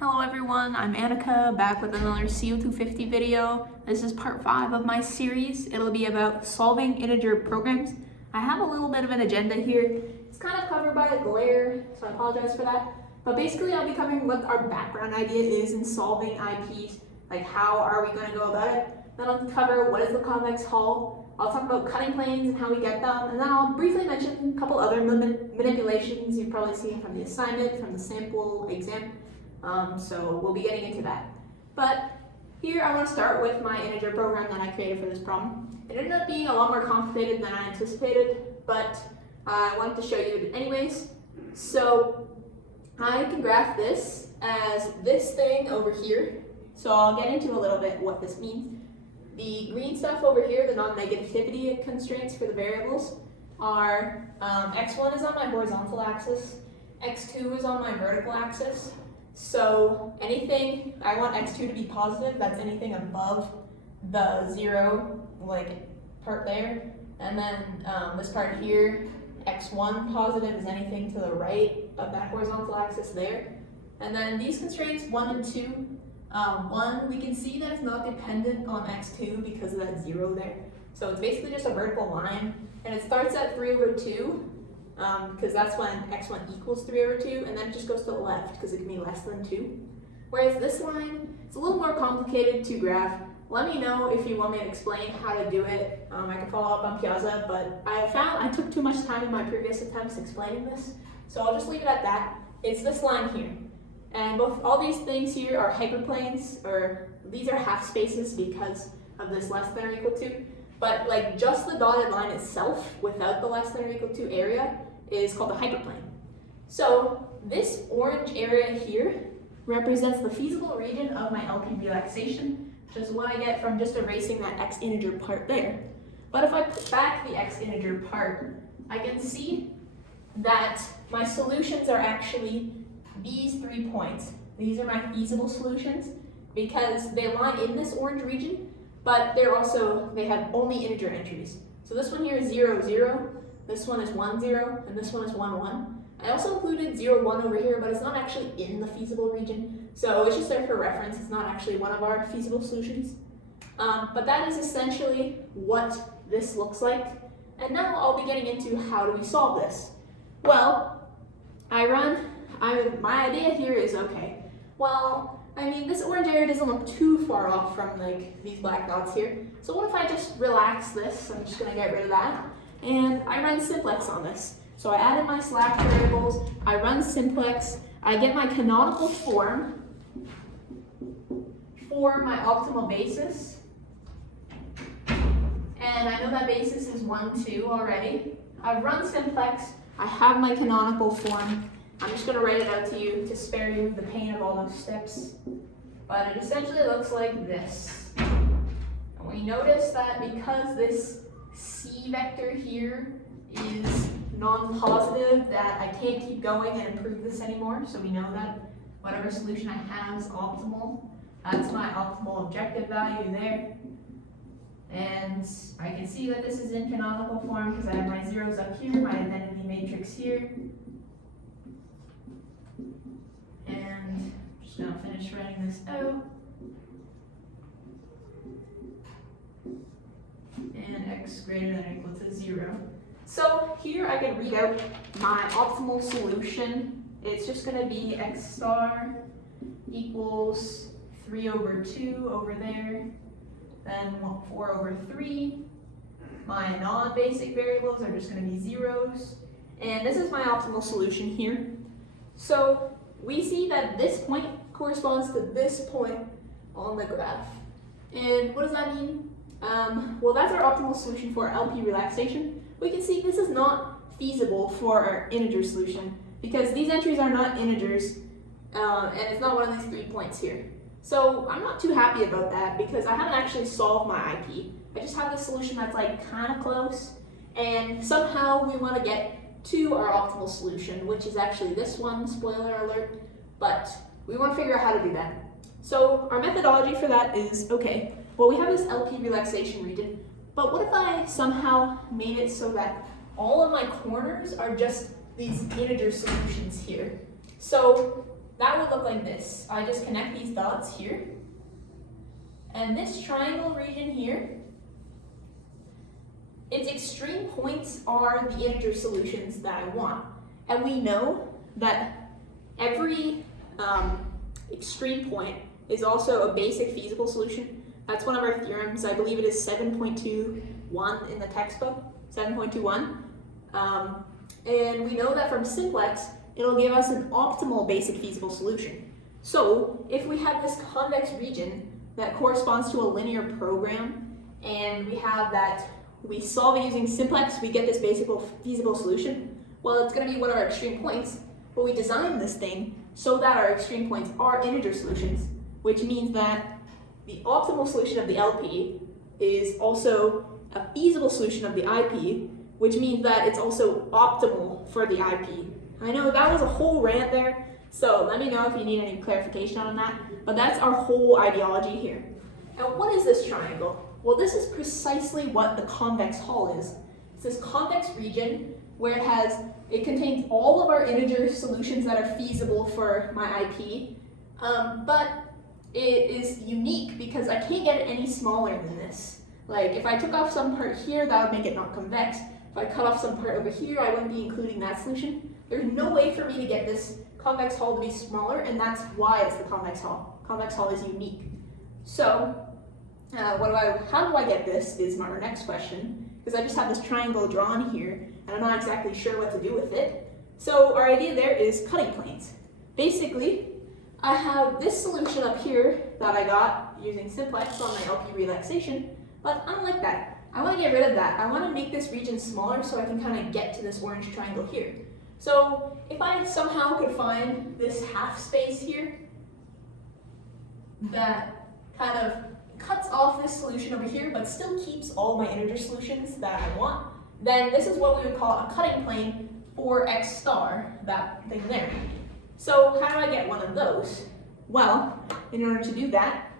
Hello everyone, I'm Annika, back with another CO250 video. This is part 5 of my series. It'll be about solving integer programs. I have a little bit of an agenda here. It's kind of covered by a glare, so I apologize for that. But basically I'll be covering what our background idea is in solving IPs, like how are we going to go about it. Then I'll cover what is the convex hull. I'll talk about cutting planes and how we get them, and then I'll briefly mention a couple other manipulations you've probably seen from the assignment, from the sample exam. So we'll be getting into that. But here I want to start with my integer program that I created for this problem. It ended up being a lot more complicated than I anticipated, but I wanted to show you it anyways. So I can graph this as this thing over here. So I'll get into a little bit what this means. The green stuff over here, the non-negativity constraints for the variables, are x1 is on my horizontal axis, x2 is on my vertical axis. So anything, I want x2 to be positive, that's anything above the 0, like part there. And then this part here, x1 positive is anything to the right of that horizontal axis there. And then these constraints, 1 and 2, 1, we can see that it's not dependent on x2 because of that 0 there. So it's basically just a vertical line, and it starts at 3 over 2. Because that's when x1 equals 3 over 2, and then it just goes to the left because it can be less than 2. Whereas this line, it's a little more complicated to graph. Let me know if you want me to explain how to do it. I can follow up on Piazza, but I found I took too much time in my previous attempts explaining this, so I'll just leave it at that. It's this line here. And all these things here are hyperplanes, or these are half spaces because of this less than or equal to. But like just the dotted line itself, without the less than or equal to area, is called a hyperplane. So this orange area here represents the feasible region of my LP relaxation, which is what I get from just erasing that x integer part there. But if I put back the x integer part, I can see that my solutions are actually these 3 points. These are my feasible solutions because they lie in this orange region, but they have only integer entries. So this one here is 0, 0. This one is 1, 0, and this one is 1, 1. I also included 0, 1 over here, but it's not actually in the feasible region. So it's just there for reference. It's not actually one of our feasible solutions. But that is essentially what this looks like. And now I'll be getting into how do we solve this. Well, my idea here is, okay, well, I mean, this orange area doesn't look too far off from like these black dots here. So what if I just relax this? I'm just gonna get rid of that. And I run simplex on this. So I added my slash variables, I run simplex, I get my canonical form for my optimal basis. And I know that basis is 1, 2 already. I've run simplex, I have my canonical form. I'm just gonna write it out to you to spare you the pain of all those steps. But it essentially looks like this. And we notice that because this C vector here is non-positive, that I can't keep going and improve this anymore. So we know that whatever solution I have is optimal. That's my optimal objective value there. And I can see that this is in canonical form because I have my zeros up here, my identity matrix here. And I'm just going to finish writing this out. And x greater than or equal to 0. So here I can read out my optimal solution. It's just going to be x star equals 3 over 2 over there, then 4 over 3. My non-basic variables are just going to be zeros. And this is my optimal solution here. So we see that this point corresponds to this point on the graph. And what does that mean? Well, that's our optimal solution for LP relaxation. We can see this is not feasible for our integer solution because these entries are not integers, and it's not one of these 3 points here. So I'm not too happy about that because I haven't actually solved my IP. I just have this solution that's like kind of close, and somehow we want to get to our optimal solution, which is actually this one, spoiler alert, but we want to figure out how to do that. So our methodology for that is, okay, well, we have this LP relaxation region, but what if I somehow made it so that all of my corners are just these integer solutions here? So that would look like this. I just connect these dots here. And this triangle region here, its extreme points are the integer solutions that I want. And we know that every extreme point is also a basic feasible solution. That's one of our theorems. I believe it is 7.21 in the textbook, 7.21. And we know that from simplex, it'll give us an optimal basic feasible solution. So if we have this convex region that corresponds to a linear program, and we have that we solve it using simplex, we get this basic feasible solution, well, it's going to be one of our extreme points, but we designed this thing so that our extreme points are integer solutions, which means that the optimal solution of the LP is also a feasible solution of the IP, which means that it's also optimal for the IP. I know that was a whole rant there, so let me know if you need any clarification on that, but that's our whole ideology here. Now, what is this triangle? Well, this is precisely what the convex hull is. It's this convex region where it contains all of our integer solutions that are feasible for my IP, but it is unique because I can't get it any smaller than this. Like, if I took off some part here, that would make it not convex. If I cut off some part over here, I wouldn't be including that solution. There's no way for me to get this convex hull to be smaller, and that's why it's the convex hull. Convex hull is unique. So, how do I get this is our next question, because I just have this triangle drawn here, and I'm not exactly sure what to do with it. So our idea there is cutting planes. Basically, I have this solution up here that I got using simplex on my LP relaxation, but I don't like that. I want to get rid of that. I want to make this region smaller so I can kind of get to this orange triangle here. So if I somehow could find this half space here that kind of cuts off this solution over here but still keeps all my integer solutions that I want, then this is what we would call a cutting plane for x star, that thing there. So how do I get one of those? Well, in order to do that,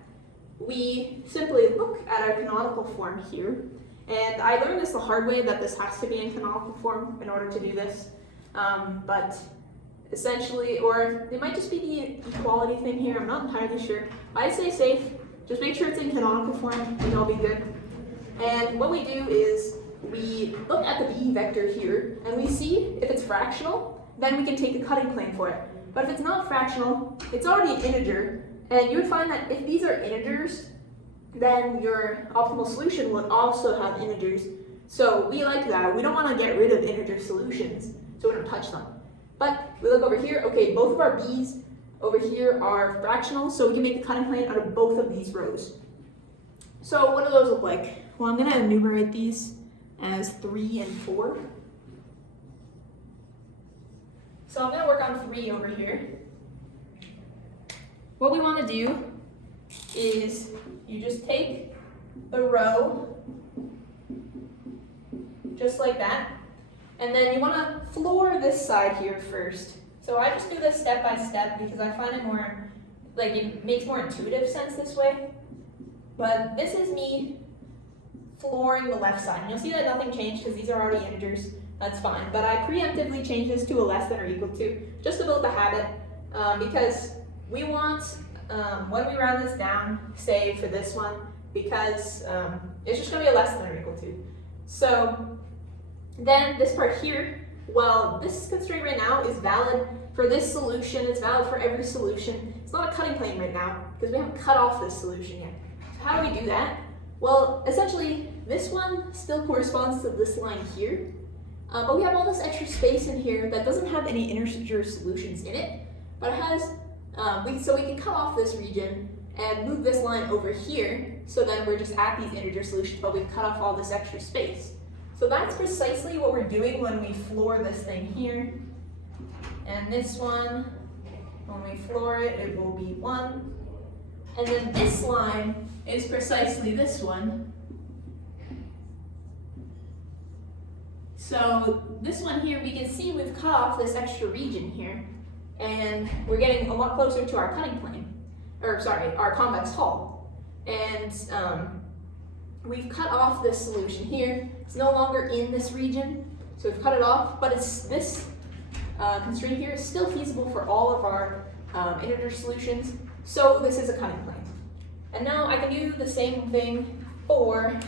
we simply look at our canonical form here, and I learned this the hard way that this has to be in canonical form in order to do this, but essentially, or it might just be the equality thing here, I'm not entirely sure. I say safe, just make sure it's in canonical form and it'll be good. And what we do is we look at the b vector here and we see if it's fractional, then we can take a cutting plane for it. But if it's not fractional, it's already an integer, and you would find that if these are integers, then your optimal solution would also have integers. So we like that. We don't want to get rid of integer solutions, so we don't touch them. But we look over here, okay, both of our b's over here are fractional, so we can make the cutting plane out of both of these rows. So what do those look like? Well, I'm going to enumerate these as 3 and 4. So I'm going to work on 3 over here. What we want to do is you just take the row just like that, and then you want to floor this side here first. So I just do this step by step because I find it more, like, it makes more intuitive sense this way. But this is me flooring the left side. And you'll see that nothing changed because these are already integers. That's fine. But I preemptively change this to a less than or equal to, just to build the habit, because we want, when we round this down, say for this one, because it's just going to be a less than or equal to. So then this part here, well, this constraint right now is valid for this solution. It's valid for every solution. It's not a cutting plane right now because we haven't cut off this solution yet. So how do we do that? Well, essentially, this one still corresponds to this line here, but we have all this extra space in here that doesn't have any integer solutions in it, but it has, so we can cut off this region and move this line over here, so then we're just at these integer solutions, but we've cut off all this extra space. So that's precisely what we're doing when we floor this thing here. And this one, when we floor it, it will be 1. And then this line is precisely this one. So this one here, we can see we've cut off this extra region here, and we're getting a lot closer to our cutting plane, or sorry, our convex hull. And we've cut off this solution here. It's no longer in this region, so we've cut it off, but it's this constraint here is still feasible for all of our integer solutions. So this is a cutting plane. And now I can do the same thing for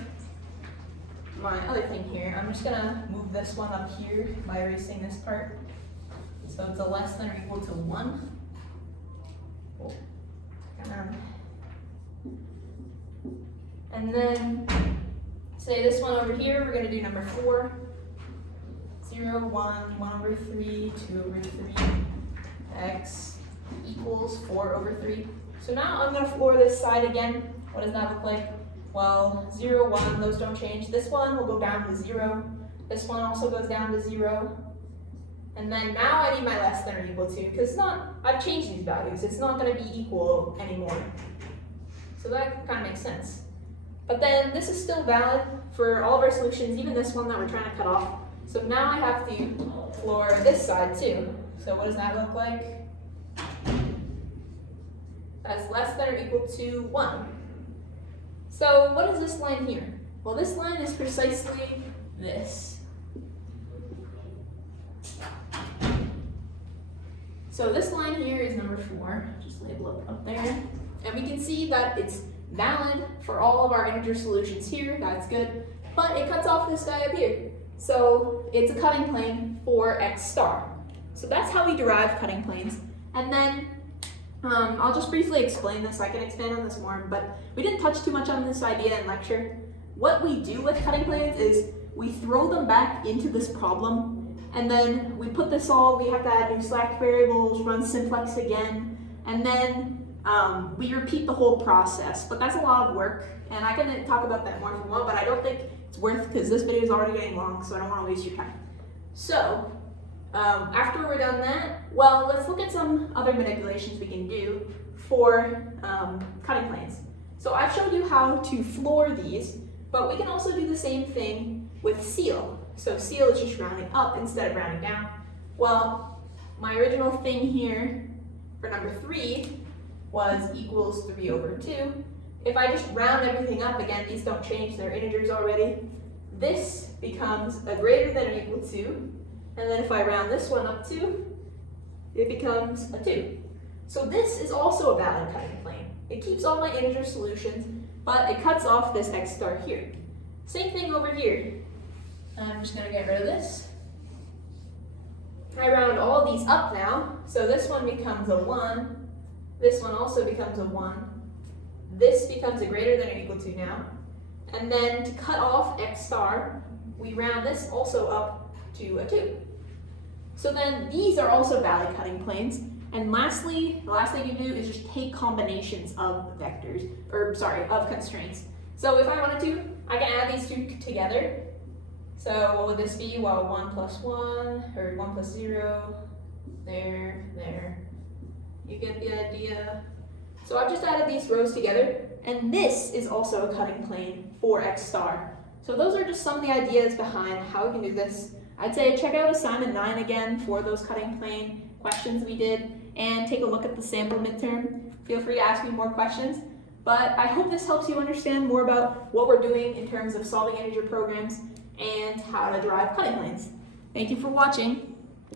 my other thing here. I'm just gonna move this one up here by erasing this part. So it's a less than or equal to 1. Oh, and then say this one over here, we're gonna do number 4. 0, 1, 1 over 3, 2 over 3, x equals 4 over 3. So now I'm going to floor this side again. What does that look like? Well, 0, 1, those don't change. This one will go down to 0. This one also goes down to 0. And then now I need my less than or equal to, because I've changed these values. It's not going to be equal anymore. So that kind of makes sense. But then this is still valid for all of our solutions, even this one that we're trying to cut off. So now I have to floor this side too. So what does that look like? That's less than or equal to 1. So what is this line here? Well, this line is precisely this. So this line here is number 4. Just label it up there. And we can see that it's valid for all of our integer solutions here. That's good. But it cuts off this guy up here. So it's a cutting plane for x star. So that's how we derive cutting planes. And then I'll just briefly explain this. I can expand on this more, but we didn't touch too much on this idea in lecture. What we do with cutting planes is we throw them back into this problem, and then we put this we have to add new slack variables, run simplex again, and then we repeat the whole process. But that's a lot of work, and I can talk about that more if you want, but I don't think it's worth, because this video is already getting long, so I don't want to waste your time. So after we're done that, well, let's look at some other manipulations we can do for cutting planes. So I've showed you how to floor these, but we can also do the same thing with seal. So seal is just rounding up instead of rounding down. Well, my original thing here for number 3 was equals 3 over 2. If I just round everything up, again, these don't change, they're integers already. This becomes a greater than or equal to, and then if I round this one up to, it becomes a 2. So this is also a valid cutting plane. It keeps all my integer solutions, but it cuts off this x star here. Same thing over here. I'm just gonna get rid of this. I round all these up now, so this one becomes a 1, this one also becomes a 1, this becomes a greater than or equal to now, and then to cut off x star, we round this also up to a 2. So then these are also valid cutting planes. And lastly, the last thing you do is just take combinations of vectors, of constraints. So if I wanted to, I can add these two together. So what would this be? Well, 1 plus 1, or 1 plus 0, there. You get the idea. So I've just added these rows together, and this is also a cutting plane for x star. So those are just some of the ideas behind how we can do this. I'd say check out assignment 9 again for those cutting plane questions we did, and take a look at the sample midterm. Feel free to ask me more questions, but I hope this helps you understand more about what we're doing in terms of solving integer programs and how to derive cutting planes. Thank you for watching.